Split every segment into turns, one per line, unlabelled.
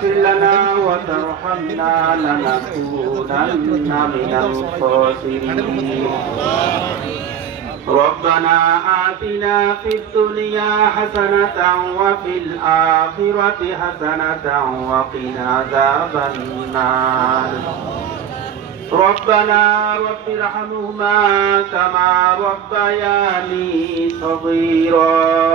لنا وترحمنا لنكونن من الخاسرين. ربنا آتنا في الدنيا حسنة وفي الآخرة حسنة وقنا عذاب النار. ربنا رب ارحمهما كما ربياني صغيرا.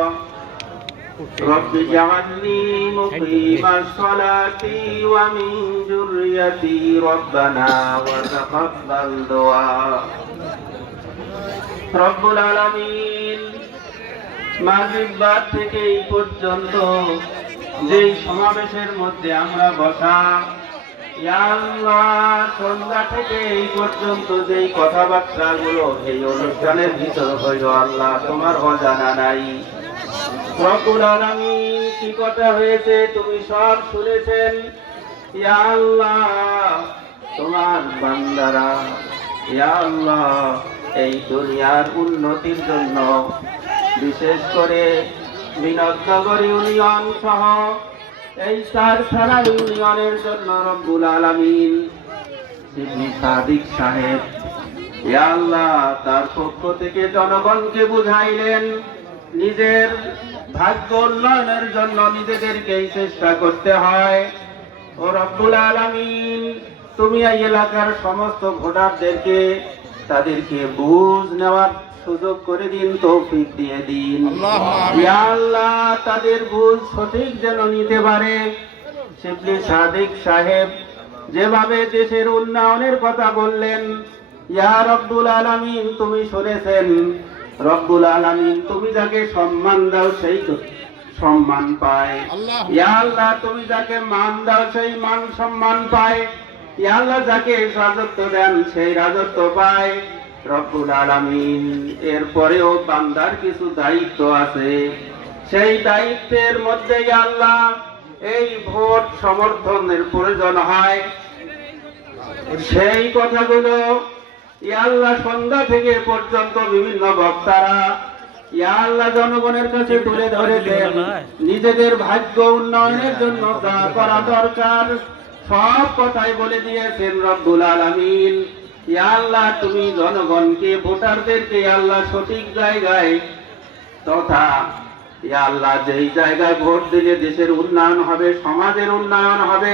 رب اجعلني مقيم الصلاة ومن ذريتي ربنا وتقبل دعاء রব্বুল আলামিন মাগরিব বাদ থেকে এই পর্যন্ত যেই সমাবেশের মধ্যে আমরা বসা ইয়া আল্লাহ, সন্ধ্যা থেকে এই পর্যন্ত যেই কথাবার্তা গুলো এই অনুষ্ঠানের ভিতর হইল আল্লাহ তোমার অজানা নাই রব্বুল আলামিন কি কথা হয়েছে তুমি সব শুনেছেন? আল্লাহ, তোমার বান্দারা, ইয়া আল্লাহ, এই দুনিয়ার উন্নতির জন্য বিশেষ করে বিনোদনগর ইউনিয়ন সহ এই চার সারা ইউনিয়নের জন্য রব্বুল আলামিন সাদিক সাহেব, ইয়া আল্লাহ, তার পক্ষ থেকে জনগণকে বুঝাইলেন নিজের ভাগ্য উন্নয়নের জন্য নিজেদেরকেই চেষ্টা করতে হয়। ও রব্বুল আলামিন তুমি এই এলাকার সমস্ত ভোটারদেরকে তাদেরকে বুঝ নেওয়ার সুযোগ করে দিন তৌফিক দিয়ে দিন। আল্লাহ তাদের বুঝ সঠিক যেন নিতে পারে। শিবলি সাদিক সাহেব যেভাবে দেশের উন্নয়নের কথা বললেন ইয়া রব্বুল আলামিন তুমি শুনেছেন রব্বুল আলামিন তুমি যাকে সম্মান দাও সেই তো সম্মান পায়। ইয়া আল্লাহ তুমি যাকে মান দাও সেই মান সম্মান পায়। ইয়া আল্লাহ যাকে রাজত্ব দেন সেই রাজত্ব পায়। রব্বুল আলামিন এরপরেও বান্দার কিছু দায়িত্ব আছে। সেই দায়িত্বের মধ্যে ইয়া আল্লাহ এই ভোট সমর্থনের প্রয়োজন হয়। সেই কথাগুলো আল্লাহ সন্ধ্যা থেকে পর্যন্ত বিভিন্ন বক্তারা ইয়া আল্লাহ জনগণের কাছে তুলে ধরে দেন। নিজেদের ভাগ্য উন্নয়নের জন্য যা করা দরকার, সব কথাই বলে দিয়েছেন রব্বুল আলামিন। ইয়া আল্লাহ, তুমি জনগণকে, ভোটারদেরকে আল্লাহ সঠিক জায়গায় তথা ইয়া আল্লাহ যেই জায়গায় ভোট দিলে দেশের উন্নয়ন হবে, সমাজের উন্নয়ন হবে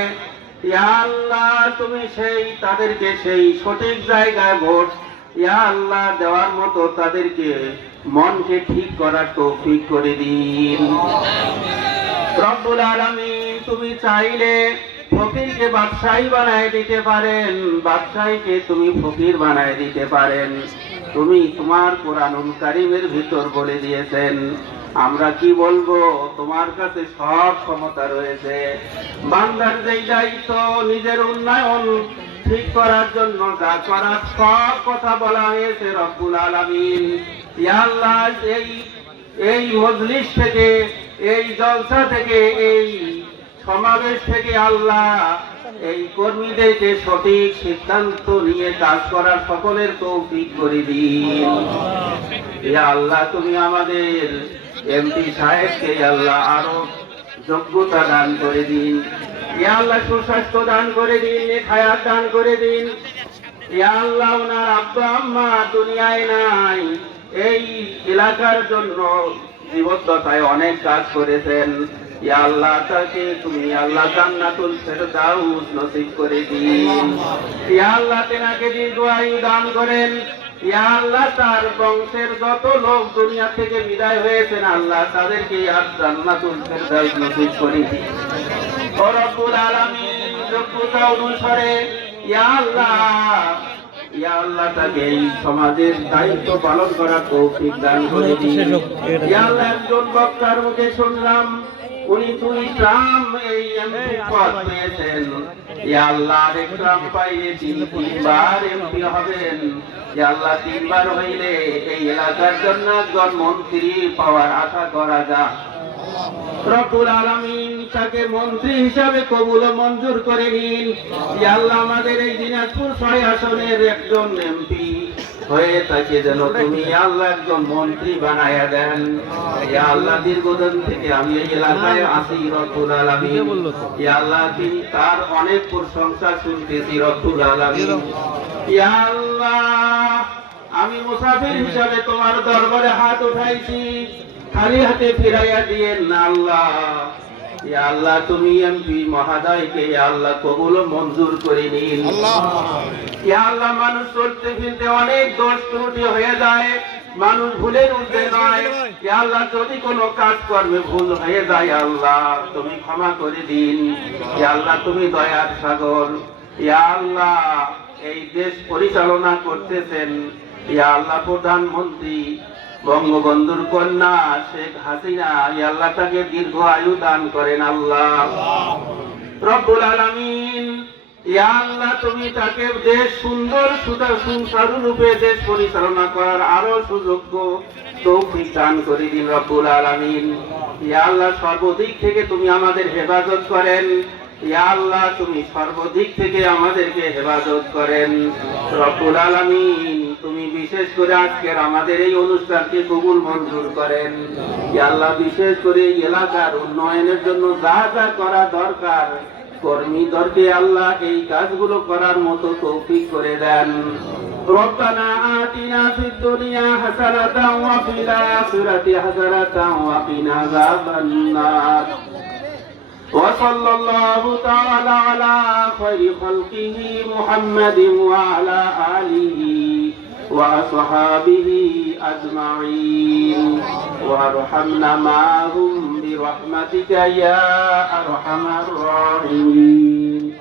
আল্লাহ, তুমি সেই, তাদেরকে সেই সঠিক জায়গায় ভোট, ইয়া আল্লাহ, দেওয়ার মতো তাদেরকে মনকে ঠিক করার তৌফিক করে দিন। রব্বুল তুমি চাইলে ফকিরকে বাদশাহী বানায় দিতে পারেন, বাদশাহীকে তুমি ফকির বানায় দিতে পারেন। তুমি তোমার কোরআনুল কারিমের ভিতর বলে দিয়েছেন। আমরা কি বলব? তোমার কাছে সব ক্ষমতা রয়েছে। বান্দার যেই দায়িত্ব, নিজের উন্নয়ন ঠিক করার জন্য যা করার, সব কথা বলা হয়েছে রব্বুল আলামিন। এই এই মজলিস থেকে, এই জলসা থেকে, এই সমাবেশ থেকে আল্লাহ এই কর্মীদেরকে সঠিক সিদ্ধান্ত নিয়ে কাজ করার সকলের তৌফিক করে দিন। আল্লাহ, তুমি আমাদের এমপি সাহেবকে আল্লাহ আরও যোগ্যতা দান করে দিন। এ আল্লাহ সুস্বাস্থ্য দান করে দিন নেখায়াত দান করে দিন। ইয়া আল্লাহ ওনার আব্বা আম্মা দুনিয়ায় নাই, এই এলাকার জন্য জীবদ্দশায় অনেক কাজ করেছেন। ইয়া আল্লাহ তাকে তুমি আল্লাহ জান্নাতুল ফেরদাউস নসিব করে দিন। ইয়া আল্লাহ তেনাকে দীর্ঘ আয়ু দান করেন। ইয়া আল্লাহ তার বংশের যত লোক দুনিয়া থেকে বিদায় হয়েছেন আল্লাহ তাদেরকে আর জান্নাতুল ফেরদাউস নসিব করে। ও রব্বুল আলামিন যোগ্যতা অনুসারে ইয়া আল্লাহ ইয়া আল্লাহ তাকে এই সমাজের দায়িত্ব পালন করা তৌফিক দান করে দিন। ইয়া আল্লাহ একজন বক্তার মুখে শুনলাম উনি ট্রাম এই এমপি পদ পেয়েছেন। ইয়া আল্লাহ আরেক ট্রাম পাইলে তিনি তিনবার এমপি হবেন। আল্লাহ তিনবার হইলে এই এলাকার জন্য একজন মন্ত্রী পাওয়ার আশা করা যায় রব্বুল আলামিন তাকে মন্ত্রী হিসাবে কবুল মঞ্জুর করে নিন। আল্লাহ আমাদের এই দিনাজপুর ছয় আসনের একজন এমপি। হয়ে থাকে যেন তুমি আল্লাহ একজন মন্ত্রী বানায়া দেন। আল্লাহ। দীর্ঘদিন থেকে আমি এই এলাকায় আছি রব্বুল আলামিন। ইয়া আল্লাহ তিনি তার অনেক প্রশংসা শুনতেছি রব্বুল আলামিন। ইয়া আল্লাহ আমি মুসাফির হিসাবে তোমার দরবারে হাত উঠাইছি। খালি হাতে ফিরাইয়া দিয়েন না আল্লাহ। আল্লাহ তুমি এমপি মহাদয়কে আল্লাহ কবুল মঞ্জুর করে নিন। আল্লাহ। মানুষ চলতে ফিরতে অনেক দোষ ত্রুটি হয়ে যায়। মানুষ ভুলের উঠে নয় আল্লাহ যদি কোনো কাজ কর্মে ভুল হয়ে যায় আল্লাহ তুমি ক্ষমা করে দিন। ইয়া আল্লাহ তুমি দয়ার সাগর। ইয়া আল্লাহ এই দেশ পরিচালনা করতেছেন। ইয়া আল্লাহ প্রধানমন্ত্রী বঙ্গবন্ধুর কন্যা শেখ হাসিনা আল্লাহ তাকে দীর্ঘ আয়ু দান করেন আল্লাহ। রব্বুল আলামিন আল্লাহ তুমি তাকে দেশ সুন্দর সুতা সুচারু রূপে দেশ পরিচালনা করার আরও সুযোগ্য তৌফিক দান করে দিন রব্বুল আলামিন। আল্লাহ সর্বদিক থেকে তুমি আমাদের হেফাজত করেন। আল্লাহ তুমি সর্বদিক থেকে আমাদেরকে হেফাজত করেন। রব্বুল আলামিন তুমি বিশেষ করে আজকের আমাদের এই অনুষ্ঠানকে কবুল মঞ্জুর করেন ইয়া আল্লাহ বিশেষ করে এই এলাকার উন্নয়নের জন্য যা যা করা দরকার কর্মীদেরকে আল্লাহ এই কাজগুলো করার মতো তৌফিক করে দেন ربنا آتنا في الدنيا حسنة وفي الآخرة حسنة وقنا عذاب النار وصلى الله تعالى على خير خلقه محمد وعلى آله وأصحابه أجمعين وارحمنا معهم برحمتك يا أرحم الراحمين